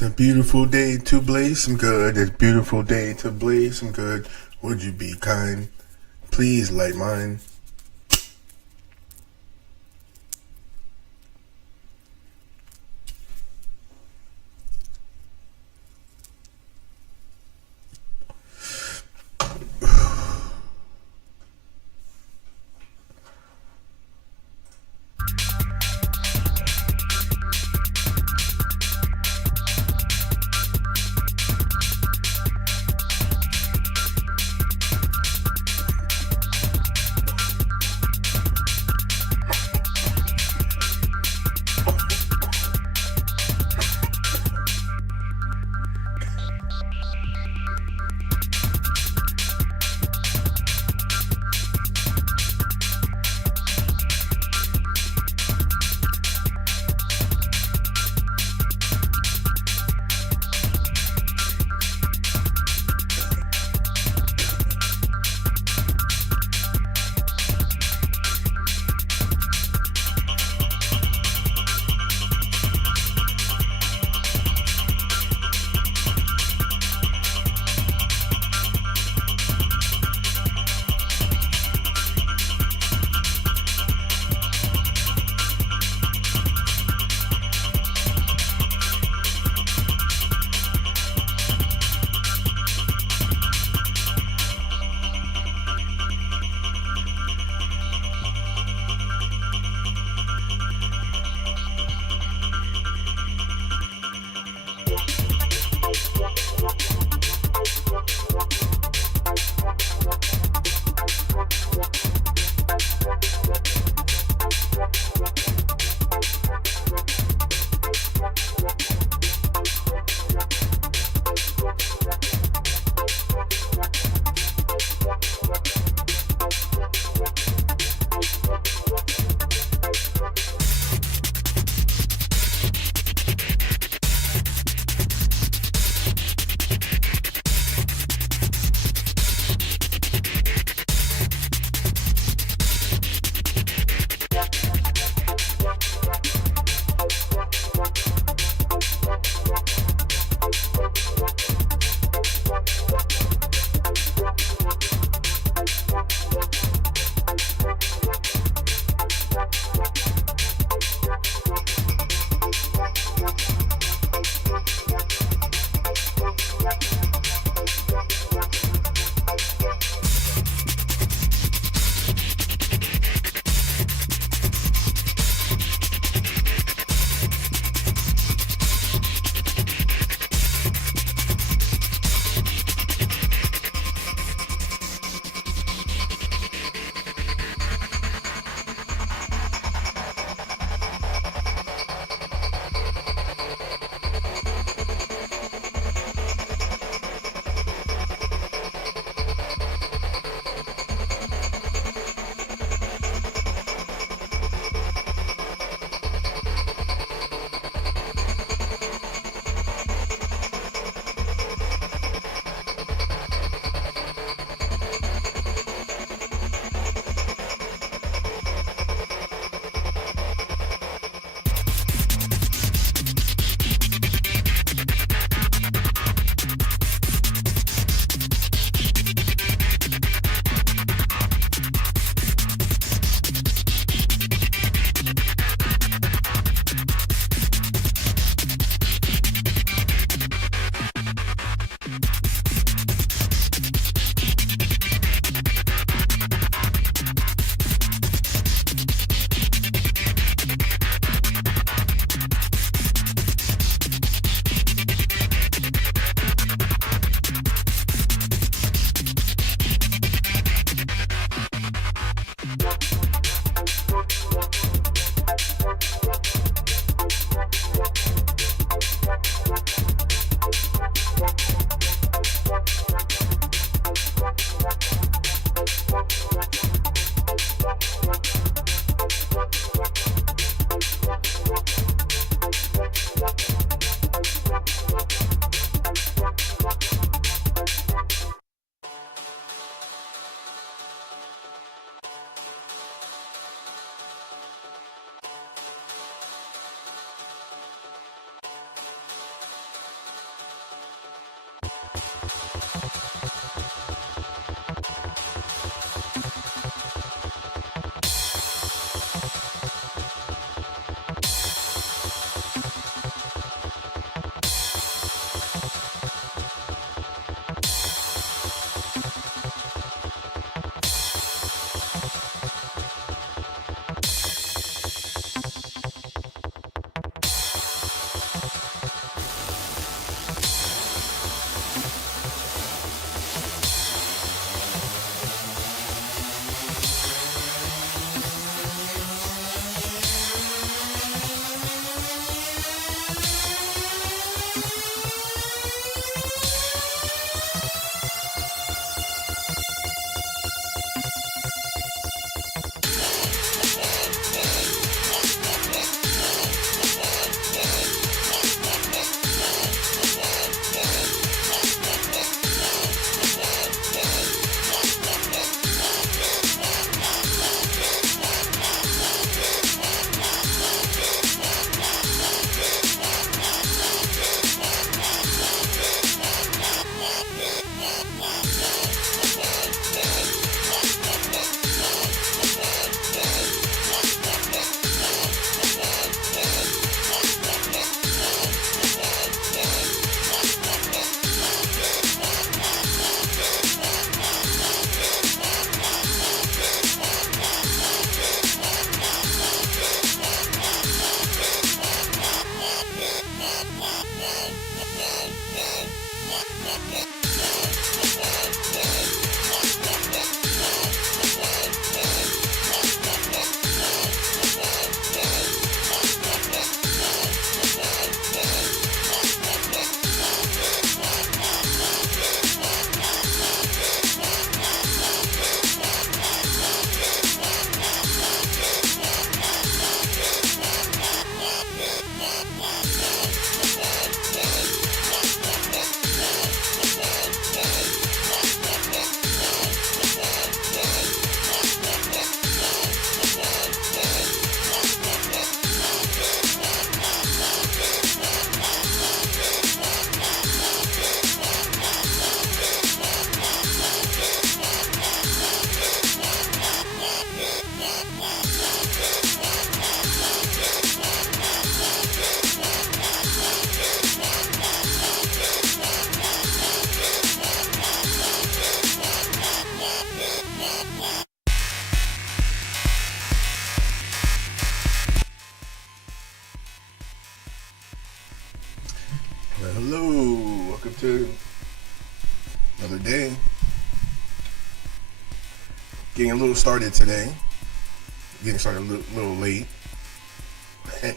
It's a beautiful day to blaze some good. It's a beautiful day to blaze some good. Would you be kind? Please light mine. getting a little started today. Getting started a little late. A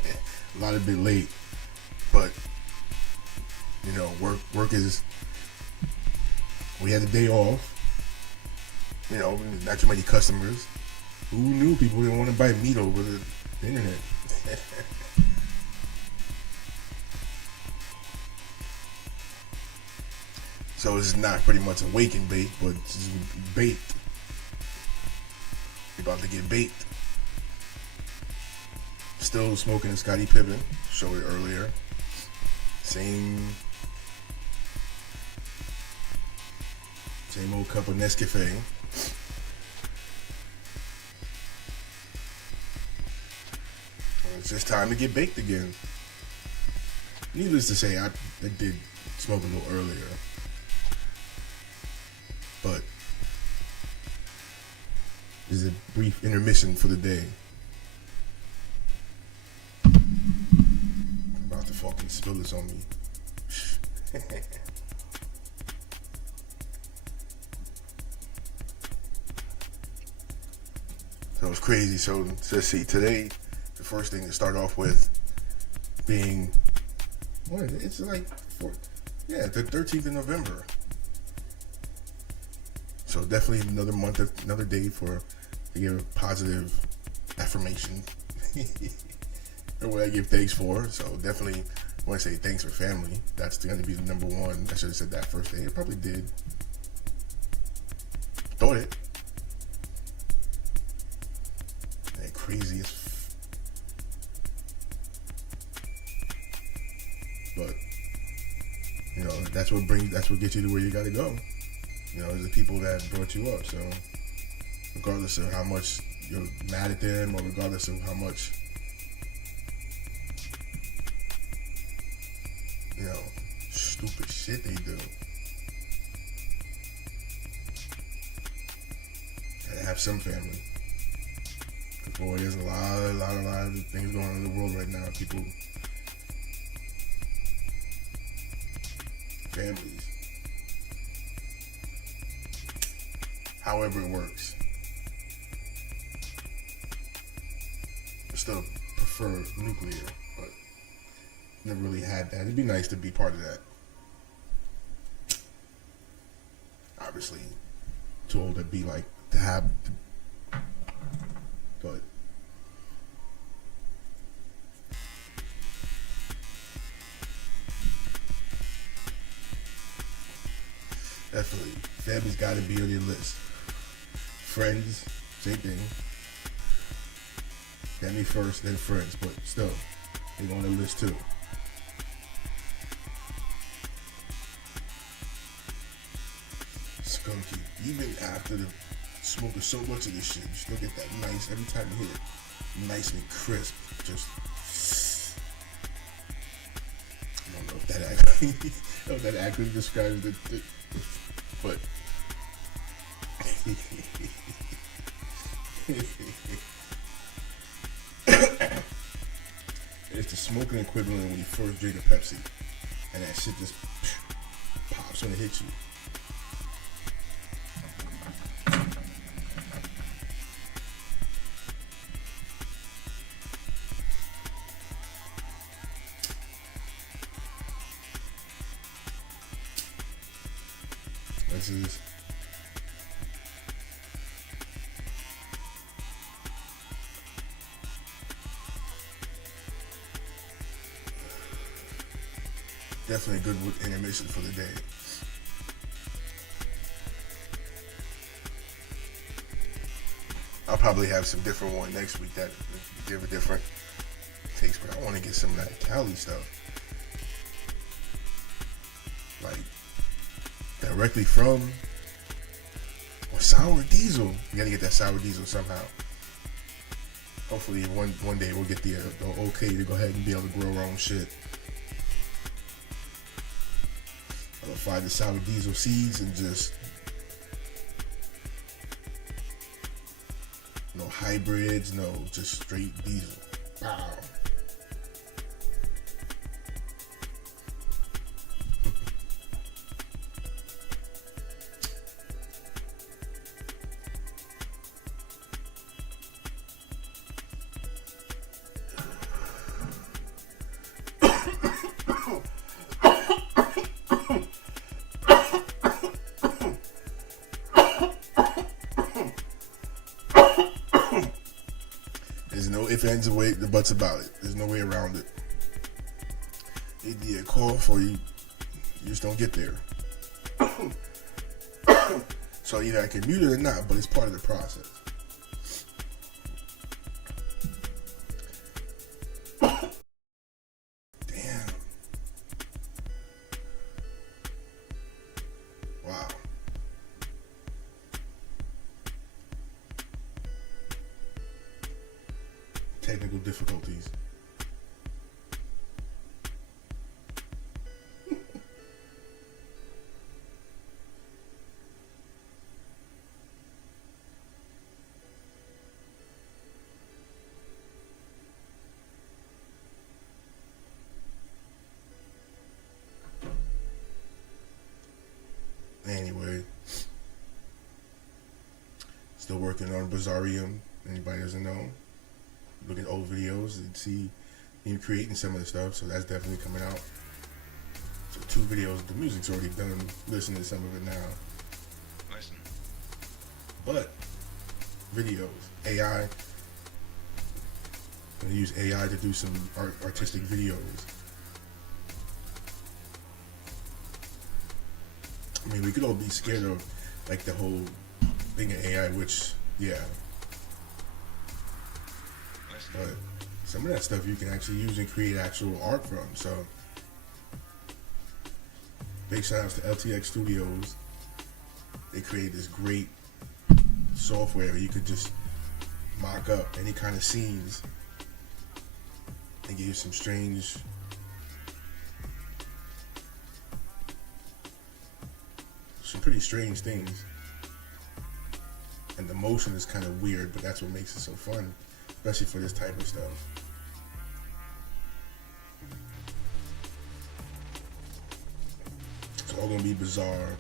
lot of bit late, but work is. We had a day off. Not too many customers. Who knew people didn't want to buy meat over the internet? So it's not pretty much a wake and bake, but it's baked. You're about to get baked. Still smoking a Scottie Pippen. Showed it earlier. Same old cup of Nescafe. It's just time to get baked again. Needless to say, I did smoke a little earlier. But there's a brief intermission for the day. I'm about to fucking spill this on me. So it's crazy. So let's see. Today, the first thing to start off with being, it's like, the 13th of November. So definitely another month, another day to give a positive affirmation. Or what I give thanks for. So definitely want to say thanks for family. That's going to be the number one. I should have said that first day. It probably did. Thought it. And crazy as but that's what gets you to where you got to go. The people that brought you up. So regardless of how much you're mad at them, or regardless of how much stupid shit they do, gotta have some family. Boy, there's a lot of things going on in the world right now. People, families. However it works. I still prefer nuclear, but never really had that. It'd be nice to be part of that. Obviously, too old to be like to have, but definitely, family's got to be on your list. Friends, same thing. Family first, then friends, but still, they're on the list too. Skunky, even after the smoking so much of this shit, you still get that nice, every time you hit it, nice and crisp, just, I don't know if that actually describes the but it's the smoking equivalent when you first drink a Pepsi and that shit just pops when it hits you. This is definitely a good intermission for the day. I'll probably have some different one next week that give a different taste, but I want to get some of that Cali stuff. Like, directly from sour diesel. You gotta get that sour diesel somehow. Hopefully one day we'll get the okay to go ahead and be able to grow our own shit. I'll find the sour diesel seeds and just no hybrids, no, just straight diesel. Wow. if, ands, or the buts about it. There's no way around it. Either you call for you just don't get there. So either I can mute it or not, but it's part of the process. Damn. Wow. Technical difficulties. Anyway, still working on Bizarrium. Anybody doesn't know, look at old videos and see him creating some of the stuff. So that's definitely coming out. So 2 videos. The music's already done. Listen to some of it now. Listen. But videos, AI. I'm gonna use AI to do some artistic videos. I mean, we could all be scared of like the whole thing of AI, which, yeah. But some of that stuff you can actually use and create actual art from. So, big shout outs to LTX Studios. They created this great software where you could just mock up any kind of scenes and give you some pretty strange things. And the motion is kind of weird, but that's what makes it so fun, especially for this type of stuff. It's all gonna be bizarre.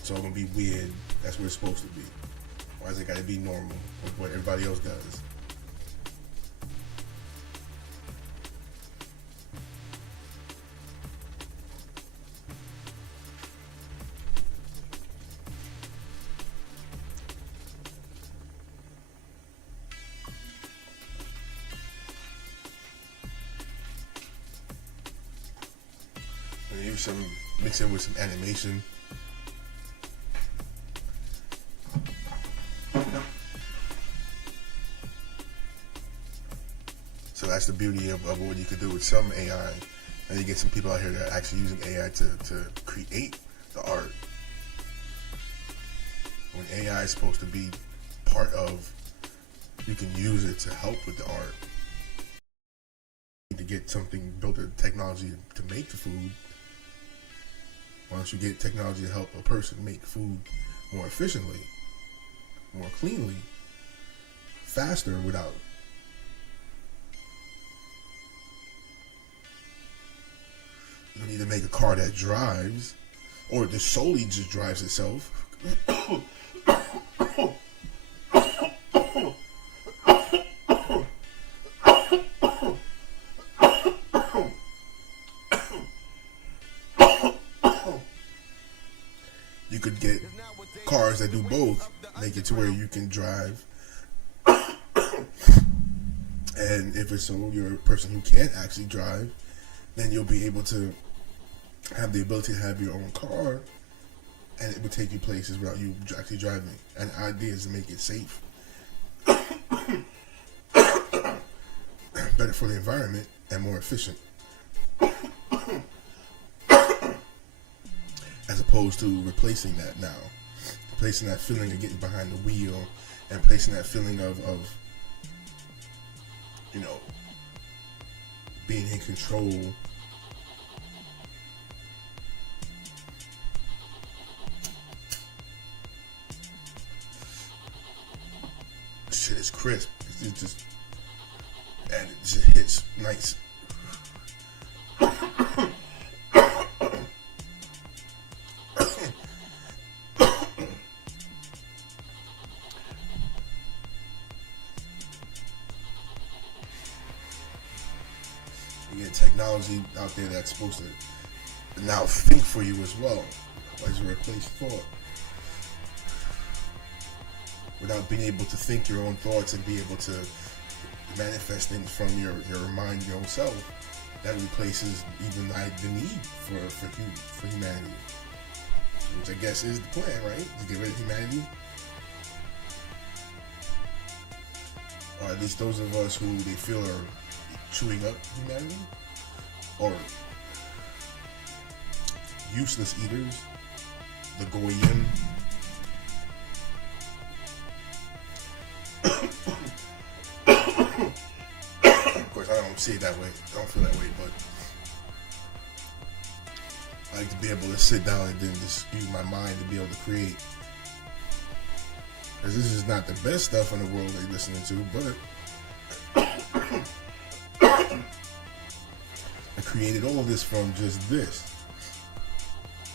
It's all gonna be weird. That's what it's supposed to be. Why is it gotta be normal with what everybody else does? Use mix it with some animation. So that's the beauty of what you could do with some AI. And you get some people out here that are actually using AI to create the art. When AI is supposed to be part of, you can use it to help with the art. To get something built with technology to make the food. Why don't you get technology to help a person make food more efficiently, more cleanly, faster without. You don't need to make a car that drives or that solely just drives itself. You could get cars that do both, make it to where you can drive. And if it's so, you're a person who can't actually drive, then you'll be able to have the ability to have your own car, and it would take you places without you actually driving. And the idea is to make it safe. Better for the environment and more efficient. As opposed to replacing that now. Replacing that feeling of getting behind the wheel and replacing that feeling of you know, being in control. Shit is crisp. It's just, and it just hits nice. You get technology out there that's supposed to now think for you as well. Otherwise you replace thought. Without being able to think your own thoughts and be able to manifest things from your mind, your own self, that replaces even the need for humanity, which I guess is the plan, right? To get rid of humanity, or at least those of us who they feel are chewing up humanity, or useless eaters, the goyim. Of course, I don't see it that way. I don't feel that way, but I like to be able to sit down and then just use my mind to be able to create. Because this is not the best stuff in the world they're listening to, but I created all of this from just this.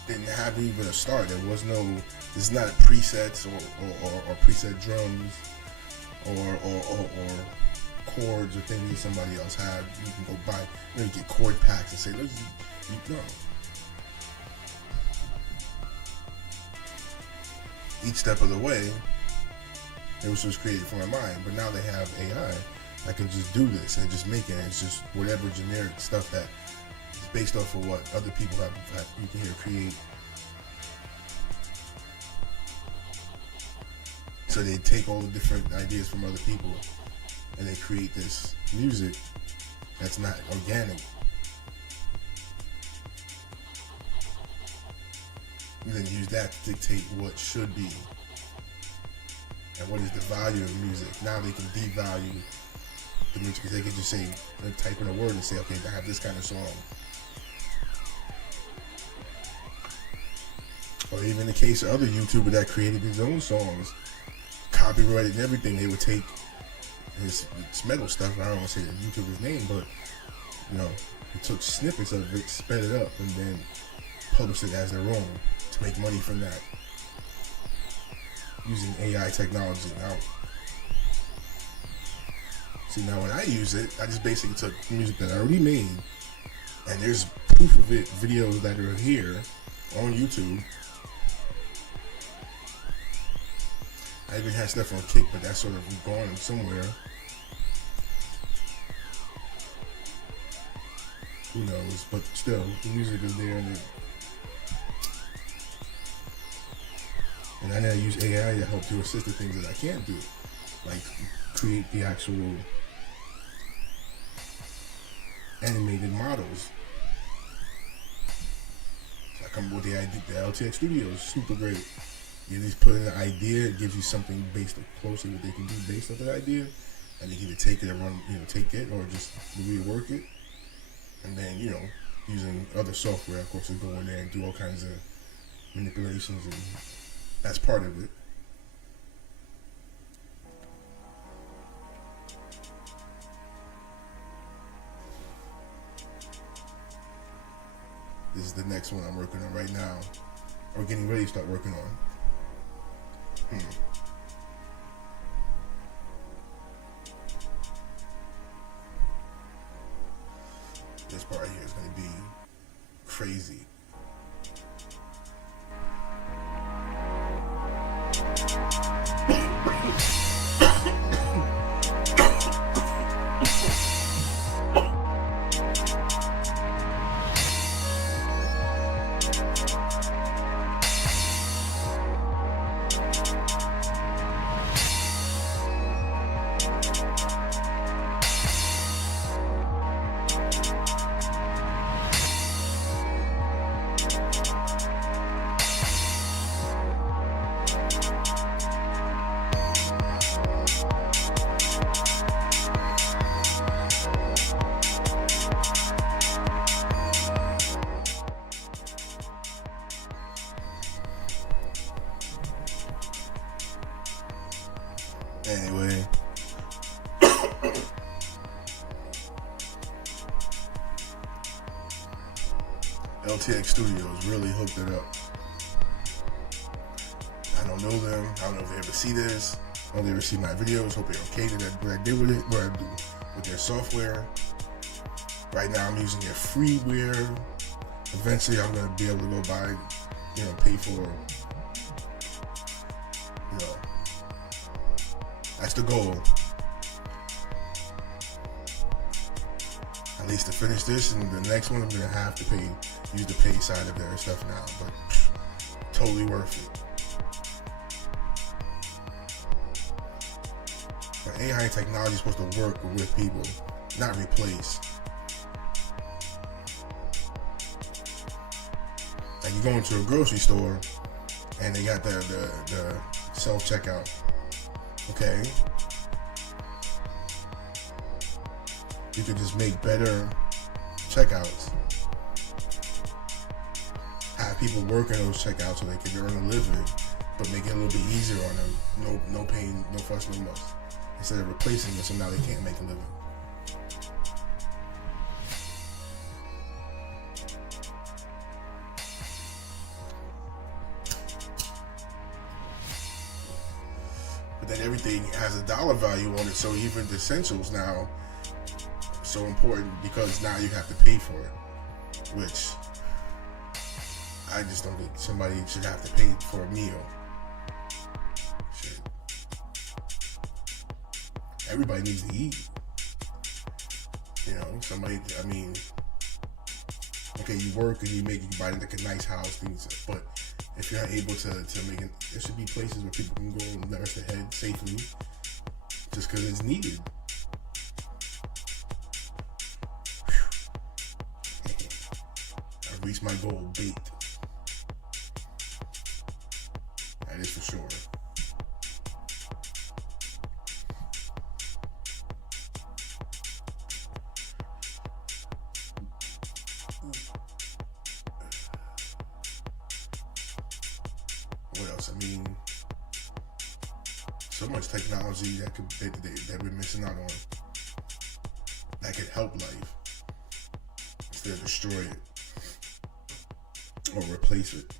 Didn't have even a start. There was no. It's not presets or preset drums or chords or things that somebody else had. You can go buy. You get chord packs and say, "Look, you know." Each step of the way, it was just created from my mind. But now they have AI. I can just do this and just make it. And it's just whatever generic stuff that is based off of what other people have you can hear create. So they take all the different ideas from other people and they create this music that's not organic. And then use that to dictate what should be and what is the value of music. Now they can devalue the music because they can just say, type in a word and say, okay, I have this kind of song. Or even in the case of other YouTubers that created his own songs, copyrighted and everything, they would take his metal stuff. I don't want to say the YouTuber's name, but he took snippets of it, sped it up, and then published it as their own to make money from that using AI technology. Now when I use it, I just basically took music that I already made, and there's proof of it, videos that are here on YouTube. I even had stuff on Kick, but that's sort of gone somewhere. Who knows? But still, the music is there, and I now use AI to help to assist the things that I can't do, like create the actual animated models. So I come up with the idea. The LTX Studio is super great. You just put in an idea, it gives you something based closely what they can do based off that idea, and they can either take it or take it or just rework it, and then using other software, of course, to go in there and do all kinds of manipulations, and that's part of it. This is the next one I'm working on right now, or getting ready to start working on. This part right here is going to be crazy. Anyway, LTX Studios really hooked it up. I don't know them. I don't know if they ever see this. I don't know if they ever see my videos. Hope they're okay with what I did with it, what I do with their software. Right now, I'm using their freeware. Eventually, I'm gonna be able to go buy, pay for, that's the goal. at least to finish this and the next one, I'm gonna have to use the pay side of their stuff now. But totally worth it. But AI technology is supposed to work with people, not replace. Like you go into a grocery store and they got the self checkout. Okay, you could just make better checkouts. Have people work in those checkouts so they can earn a living, but make it a little bit easier on them. No pain, no fuss, no muss. Instead of replacing it, so now they can't make a living. But then everything has a dollar value on it, so even the essentials now so important because now you have to pay for it, which I just don't think somebody should have to pay for a meal. Shit. Everybody needs to eat. You know, somebody, I mean, okay, you work and you buy like a nice house, things, but if you're not able to make it, there should be places where people can go and nurse ahead safely just because it's needed. I've reached my goal, baked. That is for sure. What else? I mean, so much technology that we're missing out on that could help life instead of destroy it or replace it.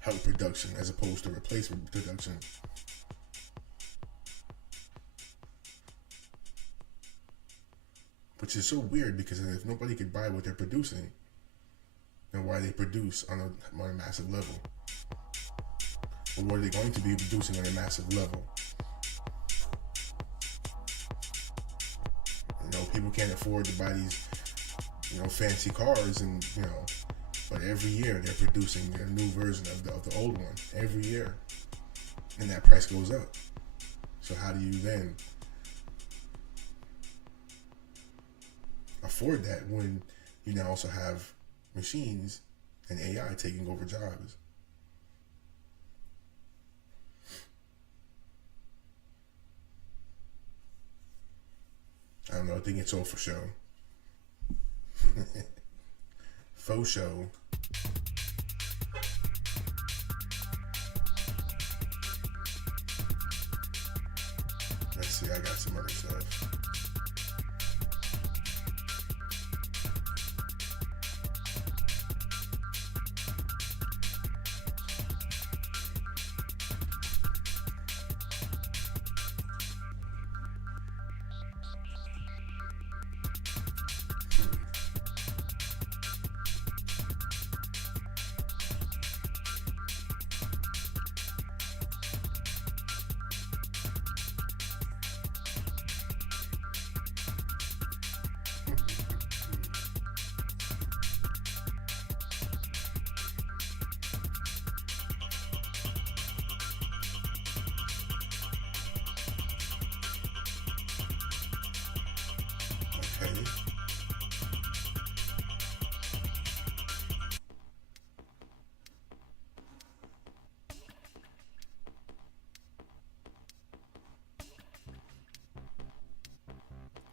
Help production as opposed to replace production. Which is so weird because if nobody could buy what they're producing, then why they produce on a massive level? Or what are they going to be producing on a massive level? You know, people can't afford to buy these, fancy cars, and but every year they're producing a new version of the old one every year, and that price goes up. So how do you then afford that when you now also have machines and AI taking over jobs? I don't know. I think it's all for show. Faux show. Let's see. I got some other stuff. Okay.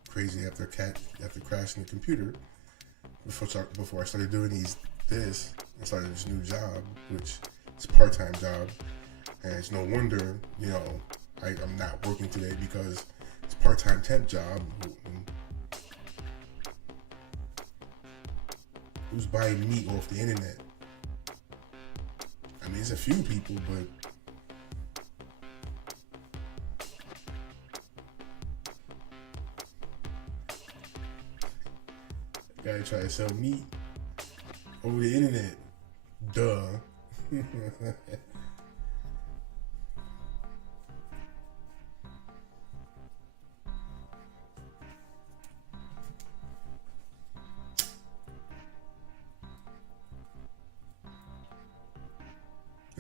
Crazy after crashing the computer before I started doing I started this new job, which is a part-time job, and it's no wonder I'm not working today because it's a part-time temp job. Who's buying meat off the internet? I mean, there's a few people, but gotta try to sell meat over the internet. Duh.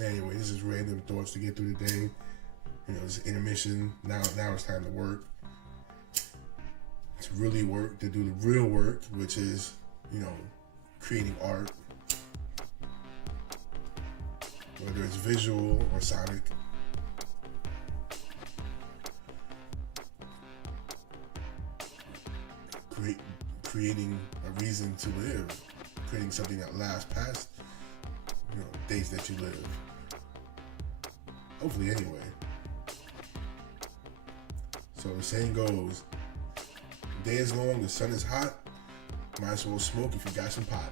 Anyway, this is random thoughts to get through the day. You know, it's intermission. Now it's time to work. To really work, to do the real work, which is, you know, creating art. Whether it's visual or sonic. Creating a reason to live. Creating something that lasts past, you know, days that you live. Hopefully, anyway. So the saying goes, the day is long, the sun is hot, might as well smoke if you got some pot.